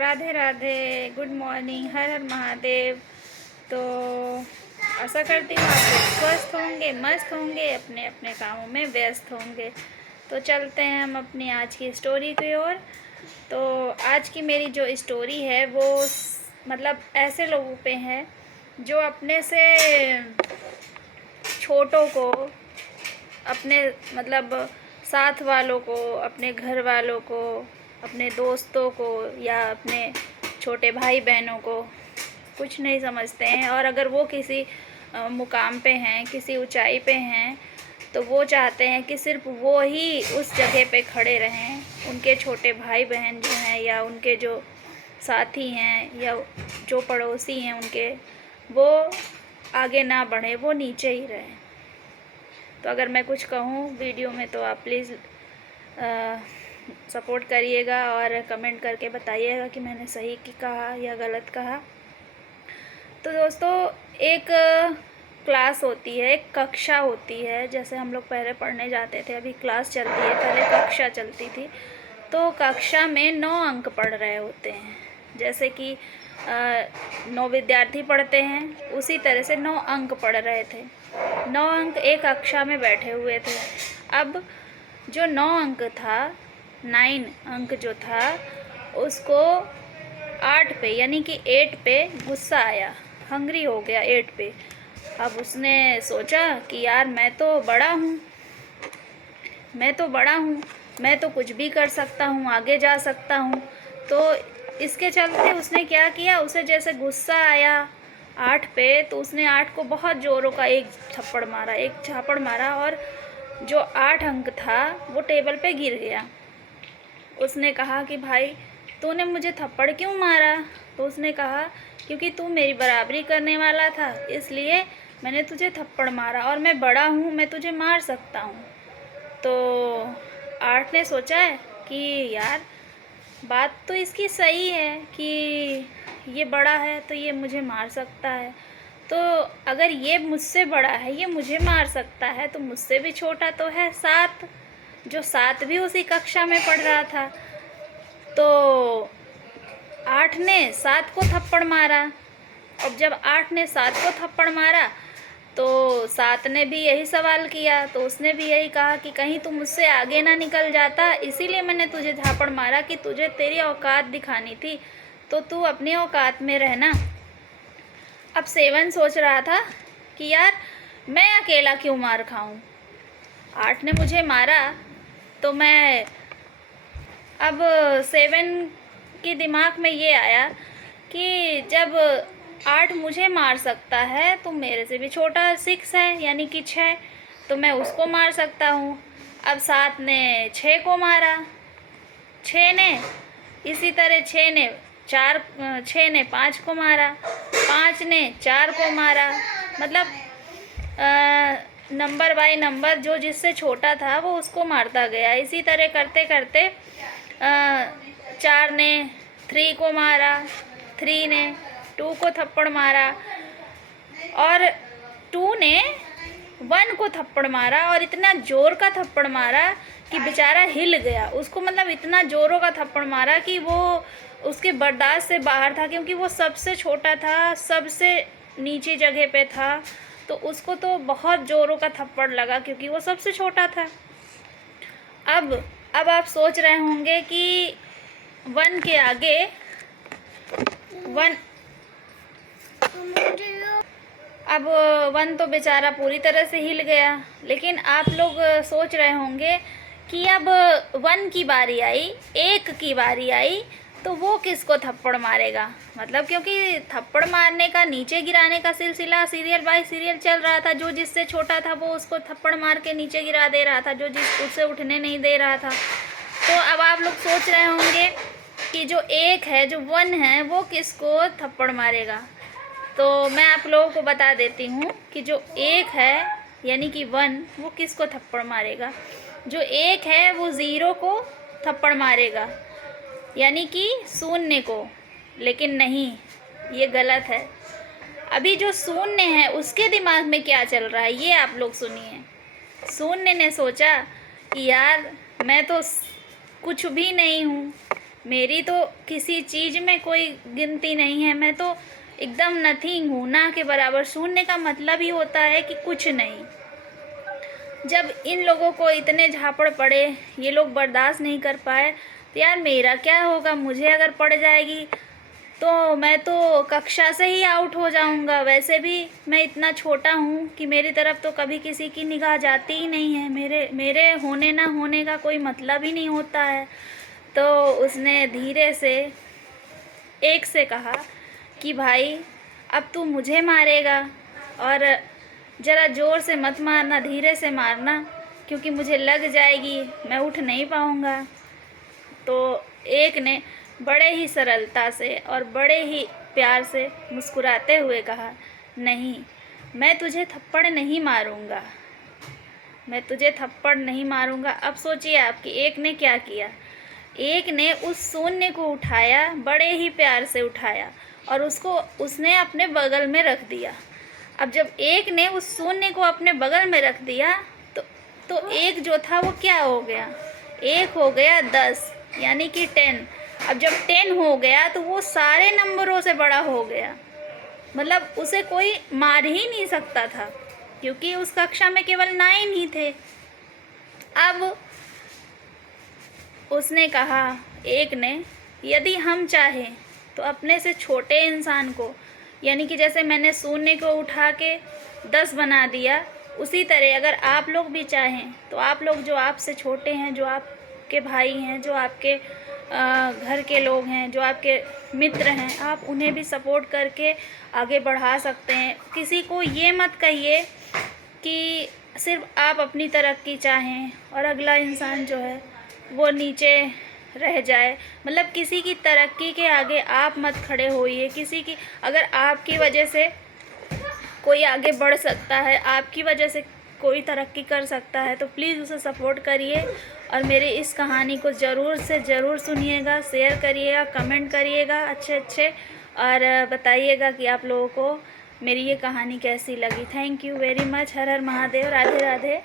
Radhe Radhe, good morning, हर हर महादेव। तो आशा करती हूँ आप लोग स्वस्थ होंगे, मस्त होंगे, अपने अपने कामों में व्यस्त होंगे। तो चलते हैं हम अपनी आज की स्टोरी की ओर। तो आज की मेरी जो स्टोरी है वो मतलब ऐसे लोगों पे है जो अपने से छोटों को, अपने मतलब साथ वालों को, अपने घर वालों को, अपने दोस्तों को या अपने छोटे भाई बहनों को कुछ नहीं समझते हैं। और अगर वो किसी मुकाम पे हैं, किसी ऊंचाई पे हैं, तो वो चाहते हैं कि सिर्फ वो ही उस जगह पे खड़े रहें। उनके छोटे भाई बहन जो हैं या उनके जो साथी हैं या जो पड़ोसी हैं उनके, वो आगे ना बढ़े, वो नीचे ही रहें। तो अगर मैं कुछ कहूँ वीडियो में तो आप प्लीज़ सपोर्ट करिएगा और कमेंट करके बताइएगा कि मैंने सही की कहा या गलत कहा। तो दोस्तों, एक क्लास होती है, एक कक्षा होती है। जैसे हम लोग पहले पढ़ने जाते थे, अभी क्लास चलती है, पहले कक्षा चलती थी। तो कक्षा में 9 अंक पढ़ रहे होते हैं। जैसे कि 9 विद्यार्थी पढ़ते हैं, उसी तरह से 9 अंक पढ़ रहे थे। 9 अंक एक कक्षा में बैठे हुए थे। अब जो 9 अंक था, 9 अंक जो था, उसको 8 पे यानी कि 8 पे गुस्सा आया, हंग्री हो गया 8 पे। अब उसने सोचा कि यार मैं तो बड़ा हूँ, मैं तो कुछ भी कर सकता हूँ, आगे जा सकता हूँ। तो इसके चलते उसने क्या किया, उसे जैसे गुस्सा आया 8 पे, तो उसने 8 को बहुत ज़ोरों का एक झापड़ मारा और जो 8 अंक था वो टेबल पे गिर गया। उसने कहा कि भाई तूने मुझे थप्पड़ क्यों मारा? तो उसने कहा क्योंकि तू मेरी बराबरी करने वाला था, इसलिए मैंने तुझे थप्पड़ मारा, और मैं बड़ा हूँ, मैं तुझे मार सकता हूँ। तो 8 ने सोचा है कि यार बात तो इसकी सही है कि ये बड़ा है तो ये मुझे मार सकता है। तो अगर ये मुझसे बड़ा है, ये मुझे मार सकता है, तो मुझसे भी छोटा तो है 7, जो 7 भी उसी कक्षा में पढ़ रहा था। तो 8 ने 7 को थप्पड़ मारा। अब जब 8 ने 7 को थप्पड़ मारा तो 7 ने भी यही सवाल किया। तो उसने भी यही कहा कि कहीं तू मुझसे आगे ना निकल जाता, इसीलिए मैंने तुझे झापड़ मारा कि तुझे तेरी औकात दिखानी थी, तो तू अपनी औकात में रहना। अब 7 सोच रहा था कि यार मैं अकेला क्यों मार खाऊं, 8 ने मुझे मारा तो मैं, अब 7 के दिमाग में ये आया कि जब 8 मुझे मार सकता है तो मेरे से भी छोटा 6 है यानी कि 6, तो मैं उसको मार सकता हूँ। अब 7 ने 6 को मारा, 6 ने इसी तरह 6 ने 5 को मारा, 5 ने 4 को मारा। मतलब नंबर बाय नंबर जो जिससे छोटा था वो उसको मारता गया। इसी तरह करते करते 4 ने 3 को मारा, 3 ने 2 को थप्पड़ मारा, और 2 ने 1 को थप्पड़ मारा, और इतना ज़ोर का थप्पड़ मारा कि बेचारा हिल गया। उसको मतलब इतना ज़ोरों का थप्पड़ मारा कि वो उसके बर्दाश्त से बाहर था, क्योंकि वो सबसे छोटा था, सबसे नीचे जगह पे था। तो उसको तो बहुत ज़ोरों का थप्पड़ लगा क्योंकि वो सबसे छोटा था। अब आप सोच रहे होंगे कि 1 के आगे 1, अब 1 तो बेचारा पूरी तरह से हिल गया। लेकिन आप लोग सोच रहे होंगे कि अब 1 की बारी आई, 1 की बारी आई, तो वो किसको थप्पड़ मारेगा। मतलब क्योंकि थप्पड़ मारने का, नीचे गिराने का सिलसिला सीरियल बाय सीरियल चल रहा था। जो जिससे छोटा था वो उसको थप्पड़ मार के नीचे गिरा दे रहा था, जो उससे उठने नहीं दे रहा था। तो अब आप लोग सोच रहे होंगे कि जो 1 है, जो 1 है, वो किसको थप्पड़ मारेगा। तो मैं आप लोगों को बता देती हूँ कि जो 1 है यानी कि 1, वो किसको थप्पड़ मारेगा। जो 1 है वो 0 को थप्पड़ मारेगा, यानी कि शून्य को। लेकिन नहीं, ये गलत है। अभी जो शून्य है उसके दिमाग में क्या चल रहा है ये आप लोग सुनिए। शून्य ने सोचा कि यार मैं तो कुछ भी नहीं हूँ, मेरी तो किसी चीज़ में कोई गिनती नहीं है, मैं तो एकदम नथिंग हूँ, ना के बराबर। शून्य का मतलब ही होता है कि कुछ नहीं। जब इन लोगों को इतने झापड़ पड़े, ये लोग बर्दाश्त नहीं कर पाए, तो यार मेरा क्या होगा? मुझे अगर पड़ जाएगी तो मैं तो कक्षा से ही आउट हो जाऊंगा। वैसे भी मैं इतना छोटा हूँ कि मेरी तरफ तो कभी किसी की निगाह जाती ही नहीं है। मेरे होने ना होने का कोई मतलब ही नहीं होता है। तो उसने धीरे से एक से कहा कि भाई अब तू मुझे मारेगा, और ज़रा ज़ोर से मत मारना, धीरे से मारना, क्योंकि मुझे लग जाएगी, मैं उठ नहीं पाऊँगा। तो एक ने बड़े ही सरलता से और बड़े ही प्यार से मुस्कुराते हुए कहा, नहीं, मैं तुझे थप्पड़ नहीं मारूंगा, मैं तुझे थप्पड़ नहीं मारूंगा। अब सोचिए आपकी एक ने क्या किया। एक ने उस शून्य को उठाया, बड़े ही प्यार से उठाया, और उसने अपने बगल में रख दिया। अब जब एक ने उस शून्य को अपने बगल में रख दिया तो एक जो था वो क्या हो गया? एक हो गया 10, यानी कि 10। अब जब 10 हो गया तो वो सारे नंबरों से बड़ा हो गया। मतलब उसे कोई मार ही नहीं सकता था, क्योंकि उस कक्षा में केवल 9 ही थे। अब उसने कहा, एक ने, यदि हम चाहें तो अपने से छोटे इंसान को, यानी कि जैसे मैंने शून्य को उठा के 10 बना दिया, उसी तरह अगर आप लोग भी चाहें तो आप लोग जो आपसे छोटे हैं, जो आपके भाई हैं, जो आपके घर के लोग हैं, जो आपके मित्र हैं, आप उन्हें भी सपोर्ट करके आगे बढ़ा सकते हैं। किसी को ये मत कहिए कि सिर्फ आप अपनी तरक्की चाहें और अगला इंसान जो है वो नीचे रह जाए। मतलब किसी की तरक्की के आगे आप मत खड़े होइए। किसी की, अगर आपकी वजह से कोई आगे बढ़ सकता है, आपकी वजह से कोई तरक्की कर सकता है, तो प्लीज़ उसे सपोर्ट करिए। और मेरी इस कहानी को ज़रूर से ज़रूर सुनिएगा, शेयर करिएगा, कमेंट करिएगा अच्छे और बताइएगा कि आप लोगों को मेरी ये कहानी कैसी लगी। Thank you very much. Her her Mahadev. Radhe Radhe.